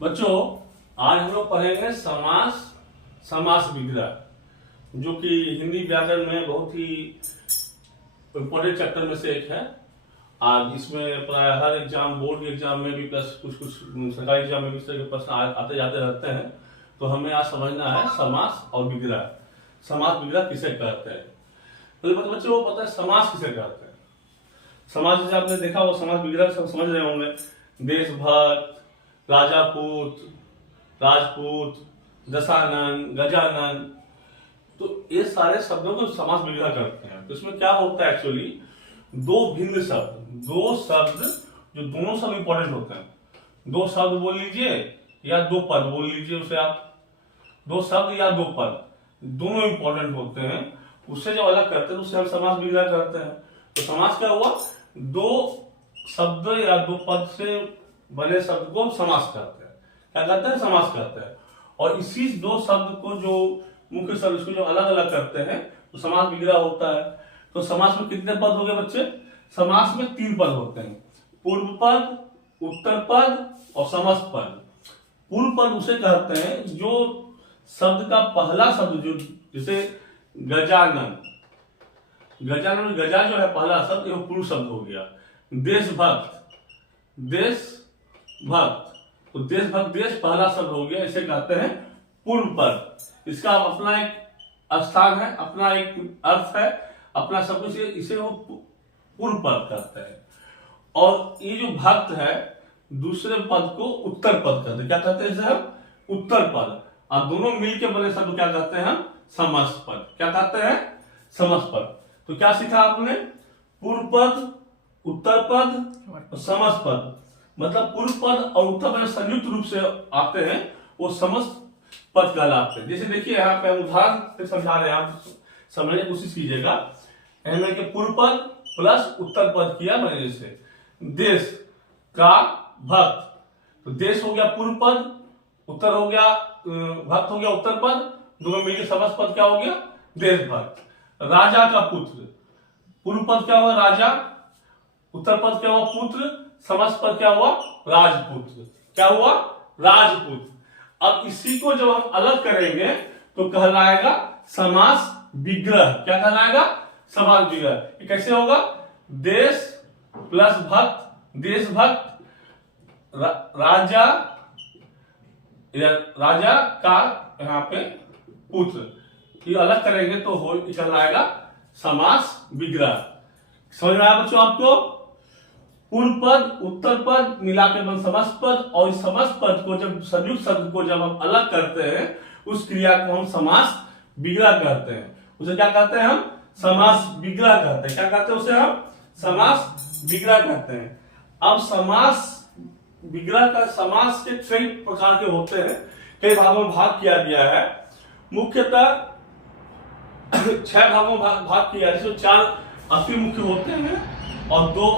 बच्चों, आज हम लोग पढ़ेंगे समास, समास विग्रह, जो कि हिंदी व्याकरण में बहुत ही इम्पोर्टेंट चैप्टर में से एक है। आज इसमें प्राय हर एग्जाम, बोर्ड के एग्जाम में भी प्लस कुछ सरकारी एग्जाम में भी इस तरह के प्रश्न आते जाते रहते हैं। तो हमें आज समझना है समास और विग्रह। समास विग्रह किसे कहते हैं? तो बच्चों वो पता है समास किसे कहते हैं? समास जैसे आपने देखा वो समास विग्रह सब समझ रहे होंगे। देशभक्त, राजापूत, राजपूत, दशानन, गजानन, तो ये सारे शब्दों को समास विग्रह करते हैं। तो इसमें क्या होता है एक्चुअली, दो भिन्न शब्द, दो शब्द जो दोनों शब्द इंपॉर्टेंट होते हैं। दो शब्द बोल लीजिए या दो पद बोल लीजिए, उसे आप दो शब्द या दो पद दोनों इंपॉर्टेंट होते हैं, उससे जब अलग करते हैं तो उसे हम समास विग्रह करते हैं। तो समास क्या हुआ? दो शब्द या दो पद से बने शब्द को समास करते हैं। क्या कहते हैं? समास करते हैं। और इसी दो शब्द को जो मुख्य शब्द इसको जो अलग अलग करते हैं तो समास विग्रह होता है। तो समास में कितने पद हो गए बच्चे? समास में 3 पद होते हैं, पूर्व पद, उत्तर पद और समस्त पद। पूर्व पद उसे कहते हैं जो शब्द का पहला शब्द, जो जैसे गजानन, गजानन, गजा जो है पहला शब्द, ये पूर्व शब्द हो गया। देशभक्त, देशभक्त, तो देशभक्त, देश पहला शब्द हो गया, इसे कहते हैं पूर्व पद। इसका अपना एक स्थान है, अपना एक अर्थ है, अपना सब कुछ, इसे वो पूर्व पद कहते हैं। और ये जो भक्त है, दूसरे पद को उत्तर पद कहते हैं। क्या कहते हैं इसे हम? उत्तर पद। और दोनों मिलकर बने शब्द क्या कहते हैं हम? समस्त पद। क्या कहते हैं? समस्त पद। तो क्या सीखा आपने? पूर्व पद, उत्तर पद और समस्त पद। मतलब पूर्व पद और उत्तर पद संयुक्त रूप से आते हैं, वो समस्त पद कहलाते हैं। जैसे देखिए यहाँ पे उदाहरण से समझा रहे हैं, आप समझने की कोशिश कीजिएगा। के पूर्व पद प्लस उत्तर पद किया मैंने, जैसे देश का भक्त, तो देश हो गया पूर्व पद, उत्तर हो गया भक्त हो गया उत्तर पद, दोनों मिलकर समस्त पद क्या हो गया? देशभक्त। राजा का पुत्र, पूर्व पद क्या हुआ? राजा, उत्तर पद क्या हुआ? पुत्र, समस्त पद क्या हुआ? राजपुत्र। क्या हुआ? राजपुत्र। अब इसी को जब हम अलग करेंगे तो कहलाएगा समास विग्रह। क्या कहलाएगा? समास विग्रह। ये कैसे होगा? देश प्लस भक्त, देशभक्त, राजा या राजा का यहाँ पे पुत्र, ये अलग करेंगे तो हो कहलाएगा समास विग्रह। समझ में आया बच्चों आपको? पूर्व पद, उत्तर पद मिला के बन समस्त पद, और इस समस्त पद को जब संयुक्त शब्द को जब हम अलग करते हैं, उस क्रिया को हम समास विग्रह कहते हैं। उसे क्या कहते हैं हम? समास विग्रह कहते हैं। क्या कहते हैं उसे हम? समास विग्रह कहते हैं। अब समास विग्रह का, समास के कई प्रकार के होते हैं, कई भागों में भाग किया गया है। मुख्यतः 6 भागों में भाग किया है, जिसमें 4 अति मुख्य होते हैं और 2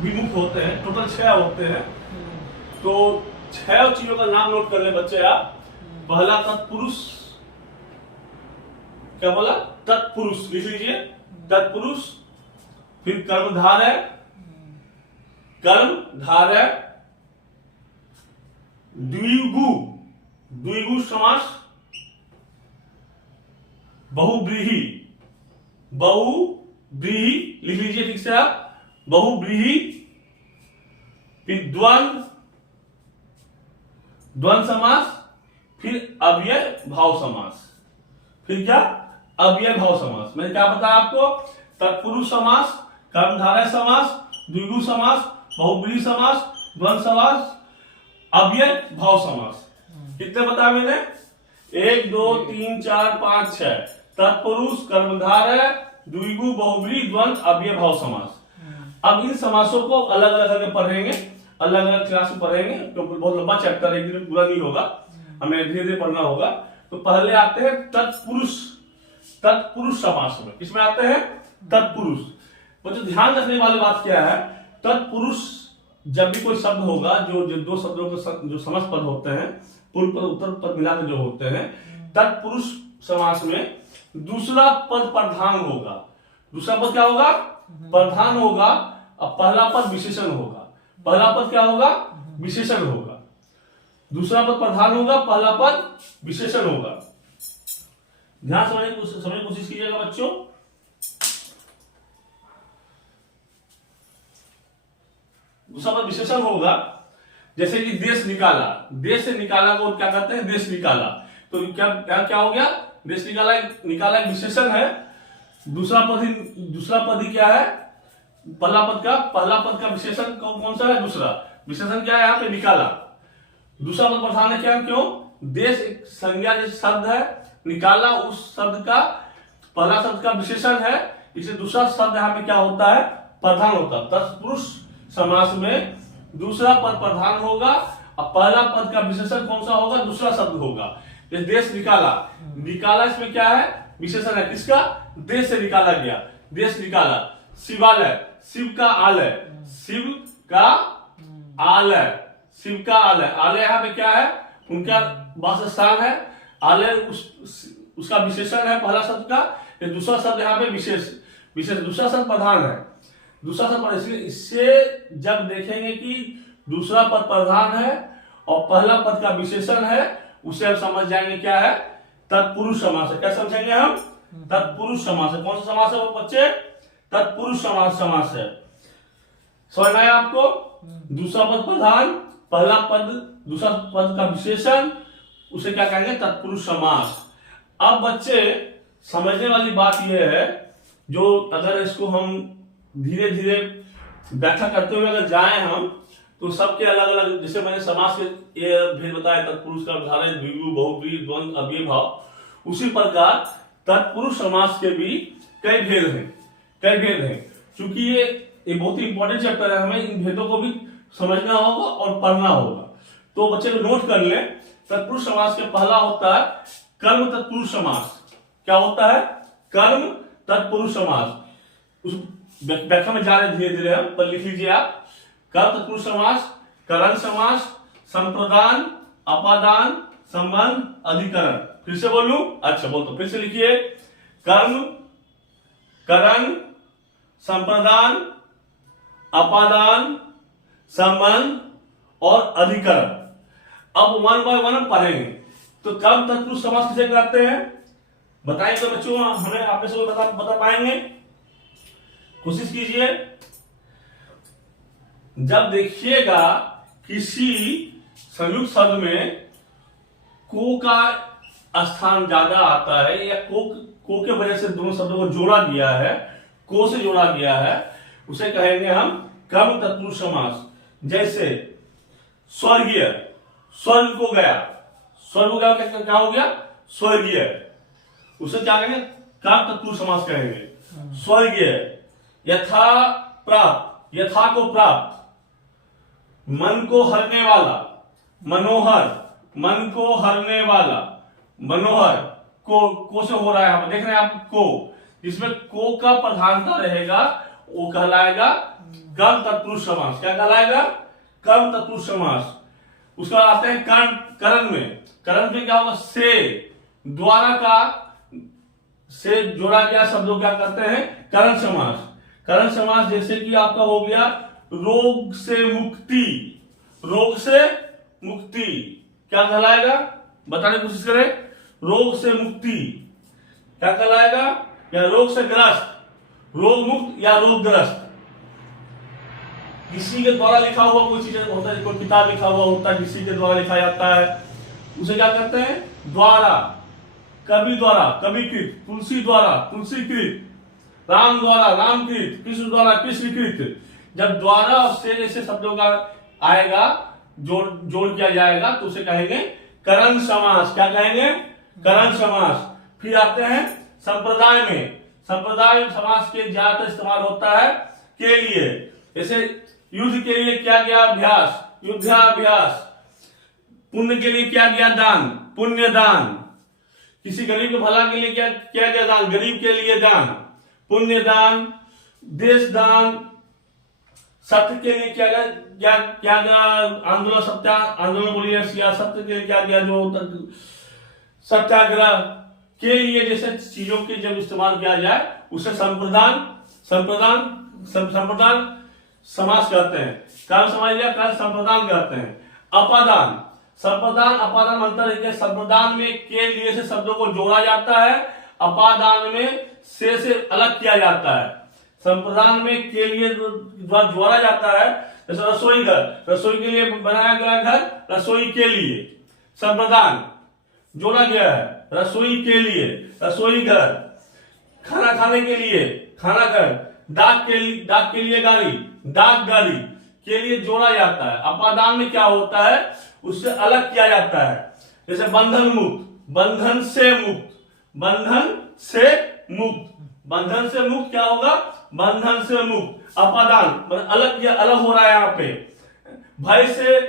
विमुख होते हैं। टोटल 6 होते हैं। तो 6 चीजों का नाम नोट कर ले बच्चे आप। पहला तत्पुरुष, क्या बोला? तत्पुरुष, लिख लीजिए, तत्पुरुष। फिर कर्मधारय, कर्मधारय, द्विगु, द्विगु समास, बहुव्रीहि, बहुव्रीहि, लिख लीजिए ठीक से आप, बहुव्रीहि। फिर द्वंद्व, द्वंद्व समास। फिर अव्यय भाव समास। फिर क्या? अव्यय भाव समास। मैंने क्या बताया आपको? तत्पुरुष समास, कर्मधारय समास, द्विगु समास, बहुव्रीहि समास, द्वंद्व समास, अव्यय भाव समास। कितने बताया मैंने? 1 2 3 4 5 6। तत्पुरुष, कर्मधारय, द्विगु, बहुव्रीहि, द्वंद्व, अव्यय भाव समास। अब इन समासों को अलग अलग करके पढ़ेंगे, अलग अलग क्लास में पढ़ेंगे, क्योंकि बहुत लंबा चैप्टर है, एक दिन पूरा नहीं होगा, हमें धीरे धीरे पढ़ना होगा। तो पहले आते हैं तत्पुरुष, तत्पुरुष समास में। किसमें आते हैं? तत्पुरुष। तो ध्यान रखने वाली बात क्या है? तत्पुरुष जब भी कोई शब्द होगा, जो 2 शब्दों के जो समस्त पद होते हैं, पूर्व पद उत्तर पद मिलाकर जो होते हैं, तत्पुरुष समास में दूसरा पद प्रधान होगा। दूसरा पद क्या होगा? प्रधान होगा, और पहला पद विशेषण होगा। पहला पद क्या होगा? विशेषण होगा। दूसरा पद प्रधान होगा, पहला पद विशेषण होगा। ध्यान समझने की कोशिश कीजिएगा बच्चों। दूसरा पद विशेषण होगा, जैसे कि देश निकाला, देश से निकाला को क्या कहते हैं, देश निकाला। तो क्या क्या क्या हो गया, देश निकाला निकाला एक विशेषण है। दूसरा पद ही क्या है, पहला पद का विशेषण कौन सा है, दूसरा विशेषण क्या है यहाँ पे, निकाला। दूसरा पद प्रधान है, क्या, क्यों, देश एक संज्ञा जैसे शब्द है, निकाला उस शब्द का पहला शब्द का विशेषण है, इसलिए दूसरा शब्द यहाँ पे क्या होता है, प्रधान होता है। तत्पुरुष समास में दूसरा पद प्रधान होगा और पहला पद का विशेषण कौन सा होगा, दूसरा शब्द होगा। जैसे देश निकाला, निकाला इसमें क्या है, विशेषण है, किसका, देश से निकाला गया, देश निकाला। शिवालय, शिव का आलय, शिव का आलय, शिव का आलय, आलय यहाँ पे क्या है, उनका वास स्थान है। आलय उसका विशेषण है पहला शब्द का, दूसरा शब्द यहाँ पे विशेष दूसरा शब्द प्रधान है, दूसरा शब्द, इसलिए इससे जब देखेंगे कि दूसरा पद प्रधान है और पहला पद का विशेषण है, उसे हम समझ जाएंगे क्या है, तत्पुरुष समास है। क्या समझेंगे हम, तत्पुरुष समास है। कौन सा समास है वो बच्चे, तत्पुरुष समास है। समझ में आया आपको, दूसरा पद प्रधान, पहला पद, दूसरा पद का विशेषण, उसे क्या कहेंगे, तत्पुरुष समास। अब बच्चे समझने वाली बात यह है, जो अगर इसको हम धीरे धीरे व्याख्या करते हुए अगर जाएं हम, तो सबके अलग अलग, जैसे मैंने समास के ये भेद बताया, तत्पुरुष का उदाहरण द्विगु, बहुव्रीहि, द्वंद्व, अव्यय भाव, उसी प्रकार तत्पुरुष समास के भी कई भेद हैं। क्योंकि ये बहुत ही इंपॉर्टेंट चैप्टर है, हमें इन भेदों को भी समझना होगा और पढ़ना होगा। तो बच्चे को नोट कर लें, तत्पुरुष समास के पहला होता है कर्म तत्पुरुष समास। क्या होता है, कर्म तत्पुरुष समास। उस व्याख्या में जा रहे धीरे धीरे हम, पर लिख लीजिए आप, कर्म तत्पुरुष समास, करण समास, संप्रदान, अपादान, संबंध, अधिकरण। फिर से बोलूं, अच्छा बोल, तो फिर से लिखिए, कर्म, करण, संप्रदान, अपादान, संबंध और अधिकरण। अब वन बाय वन हम पढ़ेंगे। तो कर्म तत्पुरुष समास किसे कहते हैं, बताइए तो बच्चों, हमें आप में से बता पाएंगे, कोशिश कीजिए। जब देखिएगा किसी संयुक्त शब्द में को का स्थान ज्यादा आता है, या को के वजह से दोनों शब्दों को जोड़ा गया है, को से जोड़ा गया है, उसे कहेंगे हम कर्म तत्पुरुष समास। जैसे स्वर्गीय, स्वर्ग को गया, क्या हो गया, स्वर्गीय, उसे क्या कहेंगे, कर्म तत्पुरुष समास कहेंगे। स्वर्गीय, यथा प्राप्त, यथा को प्राप्त, मन को हरने वाला, मनोहर, मन को हरने वाला, मनोहर, को से हो रहा है, हम देख रहे हैं आप, को, जिसमें को का प्रधानता रहेगा वो कहलाएगा कर्म तत्पुरुष समास। क्या कहलाएगा, कर्म तत्पुरुष समास। उसका आते हैं करण में, करण में क्या होगा, से, द्वारा का से जोड़ा गया शब्दों क्या कहते हैं, करण समास। करण समास जैसे कि आपका हो गया रोग से मुक्ति, रोग से मुक्ति क्या कहलाएगा, बताने की कोशिश करें, रोग से मुक्ति क्या कहलाएगा, या रोग से ग्रस्त, रोग मुक्त या रोगग्रस्त। किसी के द्वारा लिखा हुआ कोई चीज होता है, कोई किताब लिखा हुआ होता है, किसी के द्वारा लिखा जाता है, उसे क्या कहते हैं, द्वारा। कवि द्वारा कविकृत, तुलसी द्वारा तुलसीकृत, राम द्वारा रामकृत, कृष्ण द्वारा कृष्णकृत। जब द्वारा और से जैसे शब्दों का आएगा, जोड़ किया जाएगा, तो उसे कहेंगे करण समास। क्या कहेंगे, करण समास। फिर आते हैं संप्रदाय में। संप्रदाय समास के ज्यादातर इस्तेमाल होता है के लिए, जैसे युद्ध के लिए क्या गया, अभ्यास, युद्धाभ्यास। पुण्य के लिए क्या गया, दान, पुण्य दान। किसी गरीब के भला के लिए क्या गया, दान, गरीब के लिए दान, पुण्य दान। देश दान। सत्य के लिए क्या गया, आंदोलन, सत्या आंदोलन बोलिए, सत्य के लिए क्या गया, जो सत्याग्रह के लिए जैसे चीजों के जब इस्तेमाल किया जाए उसे संप्रदान समास कहते हैं। कर्म समाज या कर्म संप्रदान कहते हैं। अपादान, संप्रदान अपादान अंतर है। संप्रदान में के लिए से शब्दों को जोड़ा जाता है, अपादान में से अलग किया जाता है। संप्रदान में के लिए जोड़ा जाता है, जैसे रसोई घर, रसोई के लिए बनाया गया घर, रसोई के लिए। संप्रदान जोड़ा गया है, रसोई के लिए, रसोई घर। खाना खाने के लिए, खाना घर। डाक के लिए गाड़ी, डाक गाड़ी के लिए जोड़ा जाता है। अपादान में क्या होता है, उससे अलग किया जाता है। जैसे बंधन मुक्त, बंधन से मुक्त, बंधन से मुक्त, बंधन से मुक्त क्या होगा, बंधन से मुक्त। अपादान अलग किया, अलग हो रहा है यहाँ पे। भय से,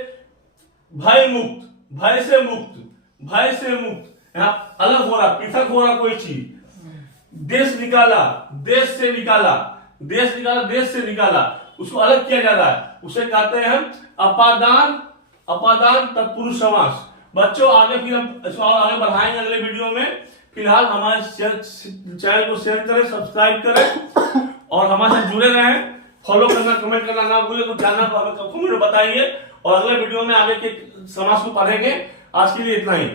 भय मुक्त, भय से मुक्त, भय से मुक्त, यहाँ अलग हो रहा, पृथक हो रहा कोई चीज। देश निकाला, देश से निकाला, देश निकाला, देश से निकाला, उसको अलग किया जा रहा है, उसे कहते हैं अपादान, अपादान तत्पुरुष समास। बच्चों आगे फिर हम इसको आगे बढ़ाएंगे अगले वीडियो में। फिलहाल हमारे चैनल को शेयर करें, सब्सक्राइब करें और हमारे साथ जुड़े रहें। फॉलो करना, कमेंट करना ना भूले, कुछ जानना तो हमें कमेंट में बताइए और अगले वीडियो में आगे के समास को पढ़ेंगे। आज के लिए इतना ही।